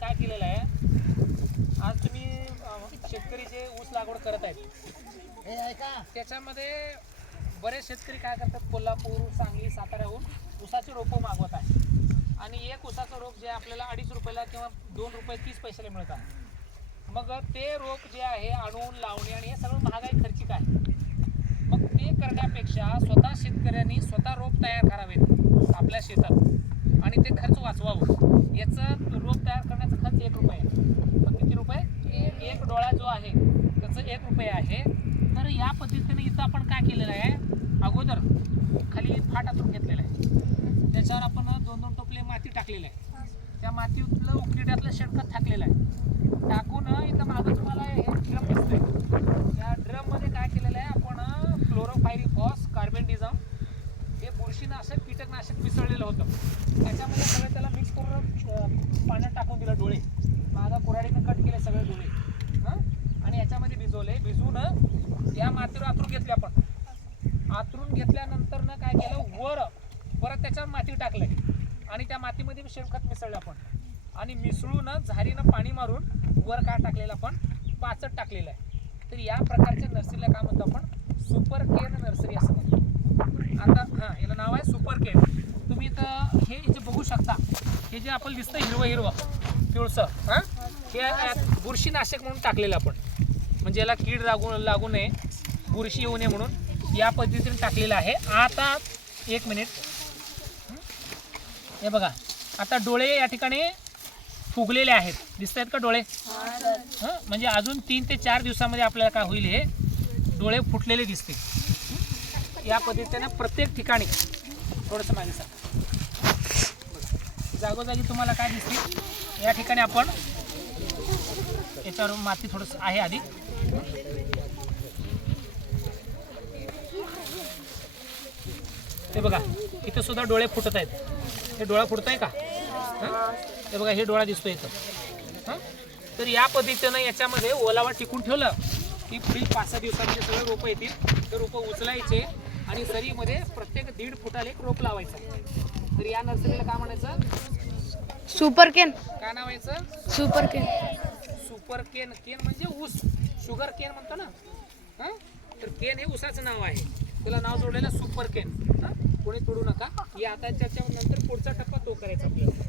काय केलेलं आहे, आज तुम्ही शेतकरी जे ऊस लागवड करत आहेत त्याच्यामध्ये बरेच शेतकरी काय करतात, कोल्हापूर, सांगली, साताऱ्याहून ऊसाचे रोपं मागवत आहे आणि एक ऊसाचं रोप जे आपल्याला 2.5 रुपयाला किंवा 2 रुपये 30 पैशाला मिळत आहे. मग ते रोप जे आहे आणून लावणे आणि हे सगळं महागाई खर्चिक आहे. मग ते करण्यापेक्षा स्वतः शेतकऱ्यांनी स्वतः रोप तयार करावेत आपल्या शेतात आणि ते खर्च वाचवावं. याचं रोप तयार करण्याचा खर्च 1 रुपया आहे. मग किती रुपये? एक डोळा जो आहे त्याचं 1 रुपया आहे. तर या पद्धतीने इथं आपण काय केलेलं आहे, अगोदर खाली फाट आतून घेतलेला आहे, त्याच्यावर आपण 2-2 टोपले माती टाकलेलं आहे. त्या मातीतलं उकळीड्यातलं शेणखत टाकलेलं आहे. टाकून इथं मागं तुम्हाला हे ड्रम दिसतोय. त्या ड्रममध्ये काय केलेलं आहे आपण, क्लोरोफायरिफॉस, कार्बेंडिझम हे बुरशीनाशक, कीटकनाशक मिसळलेलं होतं. त्याच्यामध्ये सगळं त्याला मिक्स करून पाण्यात टाकून दिलं. डोळे मागं कुऱ्हाडीनं कट केले सगळे डोळे आणि याच्यामध्ये भिजवले. भिजवून या मातीवर आतरून घेतले आपण. आतरून घेतल्यानंतर ना काय केलं, वर परत त्याच्यावर माती टाकलंय आणि त्या मातीमध्ये शेणखत मिसळलं आपण आणि मिसळून झारीनं पाणी मारून वर काय टाकलेलं आपण, पाचट टाकलेलं आहे. तर या प्रकारच्या नर्सरीला काय म्हणतो आपण, सुपर केन नर्सरी असं म्हणतो. आता याला नाव आहे सुपर केन. तुम्ही इथं हे जे बघू शकता, हे जे आपण दिसतं हिरवं हिरवं पिवळसं, हे बुरशीनाशक म्हणून टाकलेलं आपण, म्हणजे याला कीड लागू नये, बुरशी येऊ नये म्हणून या पद्धतीने टाकलेलं आहे. आता 1 मिनिट, हे बघा आता डोळे या ठिकाणी फुगलेले आहेत, दिसत आहेत का डोळे? म्हणजे अजून 3 ते 4 दिवसामध्ये आपल्याला काय होईल, हे डोळे फुटलेले दिसतील. या पद्धतीने प्रत्येक ठिकाणी थोडंसं मागे जागोजागी तुम्हाला काय दिसतील, या ठिकाणी आपण याच्यावर माती थोडंसं आहे आधी. हे बघा इथं सुद्धा डोळे फुटत आहेत. हे डोळा फुटत आहे का? हे बघा, हे डोळा दिसतोय इथं. तर या पद्धतीनं याच्यामध्ये ओलावा टिकून ठेवलं की पुढील 5-6 दिवसांमध्ये सगळे रोपं येतील. ते रोपं उचलायचे आणि सरीमध्ये प्रत्येक 1.5 फुटाला एक रोप लावायचं. तर या नर्सरीला काय म्हणायचं, सुपर केन. काय नाव याचं? सुपर केन. सुपर केन. केन म्हणजे ऊस, शुगर केन म्हणतो ना. तर केन हे ऊसाचं नाव आहे, त्याला नाव जोडलेलं सुपर केन. कोणी तोडू नका. या आता त्याच्यानंतर पुढचा टप्पा तो करायचा आपल्याला.